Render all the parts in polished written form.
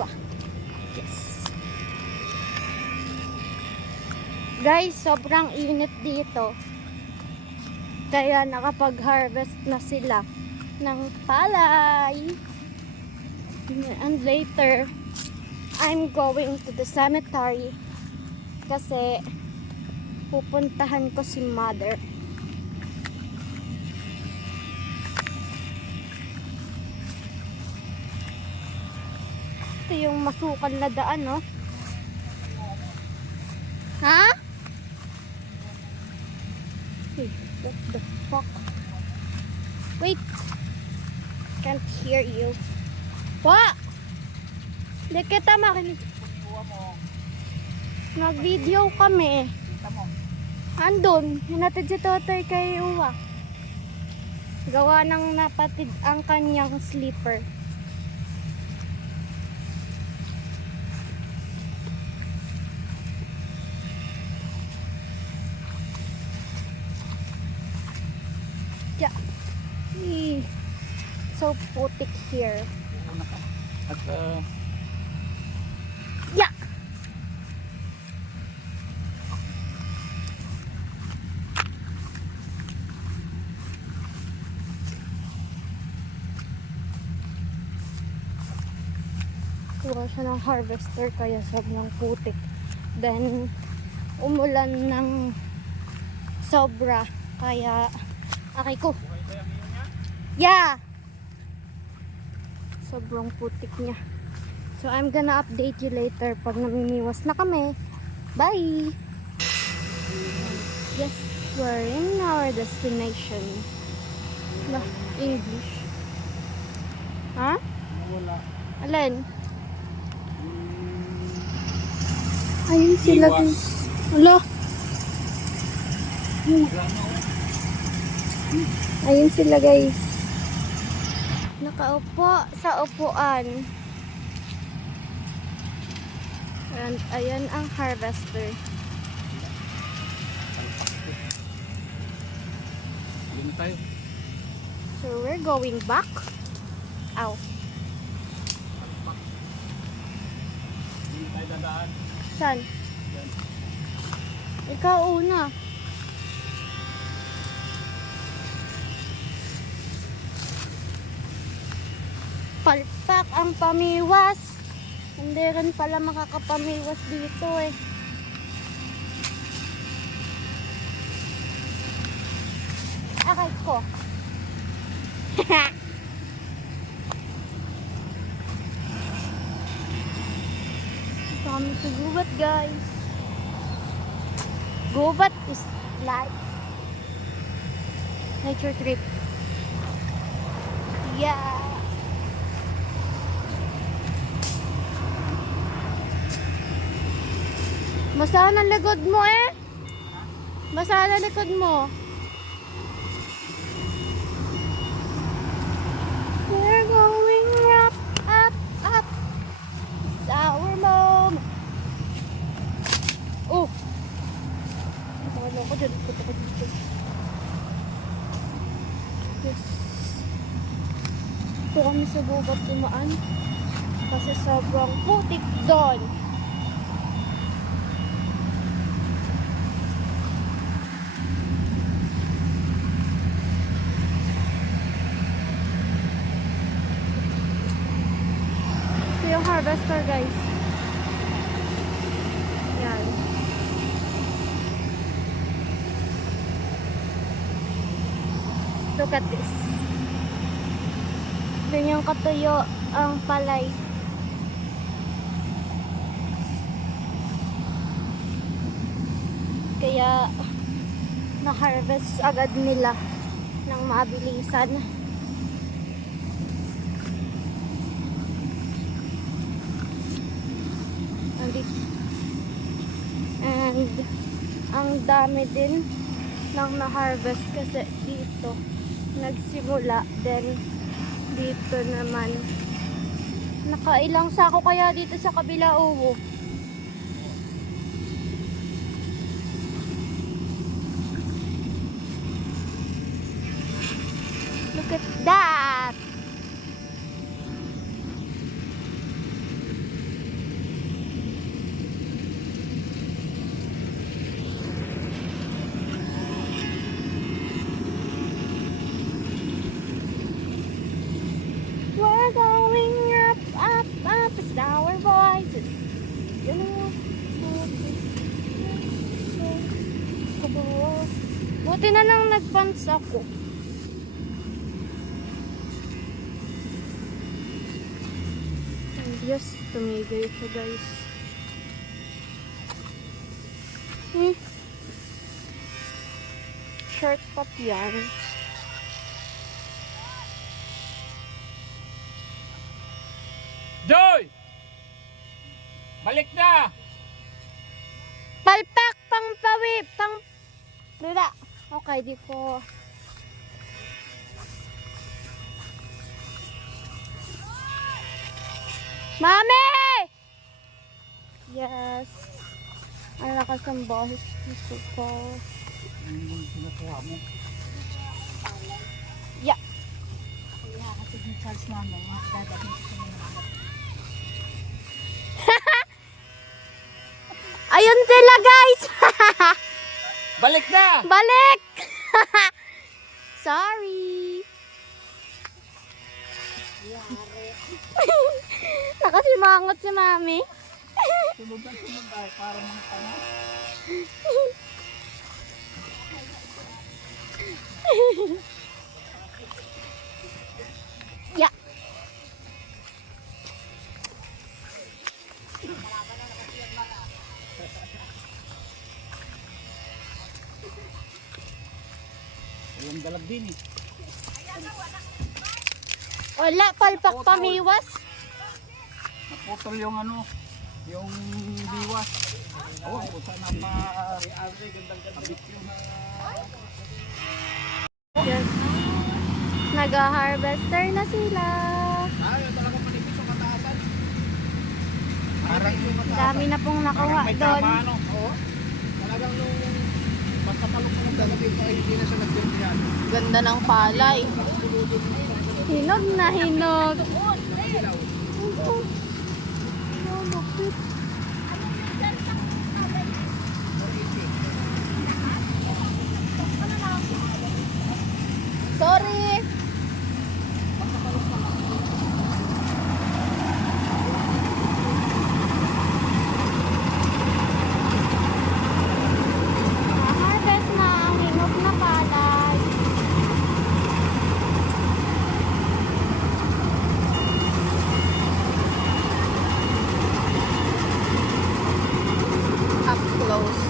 Wah. Yes. Guys, sobrang init dito. Kaya nakapag-harvest na sila ng palay. And later, I'm going to the cemetery kasi pupuntahan ko si mother. Ito yung masukal na daan, no? Ha? Hey, what the fuck? Wait. Can't hear you. What? Hindi kita makinig. Nag-video kami. Andun, hinatid si Totoy kay Uwa. Gawa ng napatid ang kanyang sleeper. Yeah. So putik here. At Yeah. Kuha siya ng harvester kaya sobrang putik. Then umulan ng sobra kaya akay ko. Yeah. Sobrang putik niya. So I'm gonna update you later pag namimiwas na kami. Bye! Yes, we're in our destination. Nah, English. Ha? wala. Alin? Ayun sila guys. Hala. Ayun sila guys. Nakaupo sa upuan. And ayan ang harvester. Dito tayo. So we're going back. Ow. Dito tayo dadaan. Saan? Ikaw una. Palpak ang pamiwas. Hindi rin pala makakapamiwas dito eh. Akay ko. Kami sa gubat guys. Gubat is like nature trip. Yeah. Basa na likod mo eh. Basa na likod mo. We're going up, up, up. It's our moment. Oh. Wala ko dyan. Puto ko dito. Yes. Ito kami sa gubat tumaan. Kasi sobrang putik doon. Yung harvester guys. Yan. Look at this. Ganyang katuyo ang palay. Kaya na-harvest agad nila ng mabilisan. And ang dami din ng na-harvest kasi dito nagsimula, then dito naman nakailang sako kaya dito sa kabila. Uwo, look at that. Ano yun? Buti na lang nagpants ako. Ay, Diyos, tumigay siya guys. Shortcut yan. Joy! Balik na! Palpak, pang pawi, pang... Dila. Okay, di ko. Mami! Yes. Ang lakas ng boses ko. Pinakuha mo. Yeah. Kaya kasi ni Charles namin, dadalhin ko sa mga Ayun sila guys! Balik na! Balik! Sorry. Nakasimangot si mami. Sunog ay para mga tanah. Yeah. Walang dalag din eh. Wala, palpak pamiwas. Naputol yung ano, yung biwas. Oo, kung saan na pa-alre, gandang-gandang yung Yes. Nag-harvester na sila. Ay, talaga manipis yung mataasan. Parang yung Dami na pong nakuha may doon. tama, ano? Oo. Talagang nung basta talong ko ng dalagay pa, hindi na siya nagdirihan. ganda ng palay. Hinog na hinog. Sorry! Harvest na ang hinog na palay. Up close.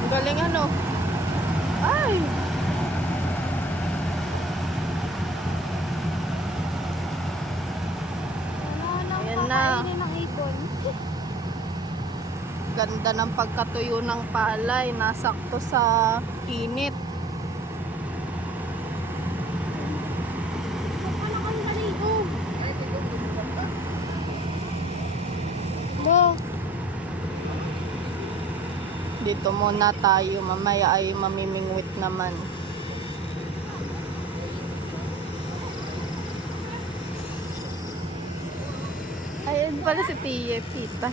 Ang galing ano? Ay! Ayan na. Kakainin ng ibon. Ganda ng pagkatuyo ng palay. Nasakto sa init. Lo. Dito muna tayo. Mamaya ay mamimingwit naman. Ayun pala si Tia Pita.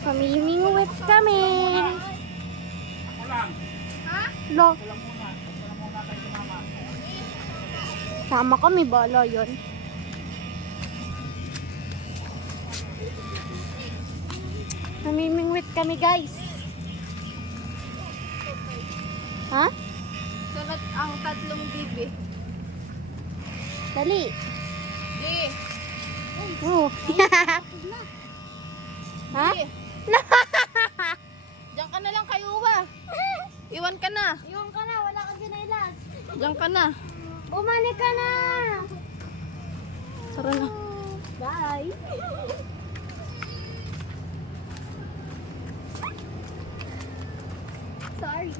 Pamimingwit kami. Lo. Sama kami, bala yun. Namimingwit kami guys. Ha? Sunod ang tatlong bibi. Dali. Di! Oh. Ha? Diyan ka na lang kay Uwa. Iwan ka na. Iwan ka na, wala kang sinailas. Diyan ka na. Bumalik ka na. Tara na. Bye. Sorry.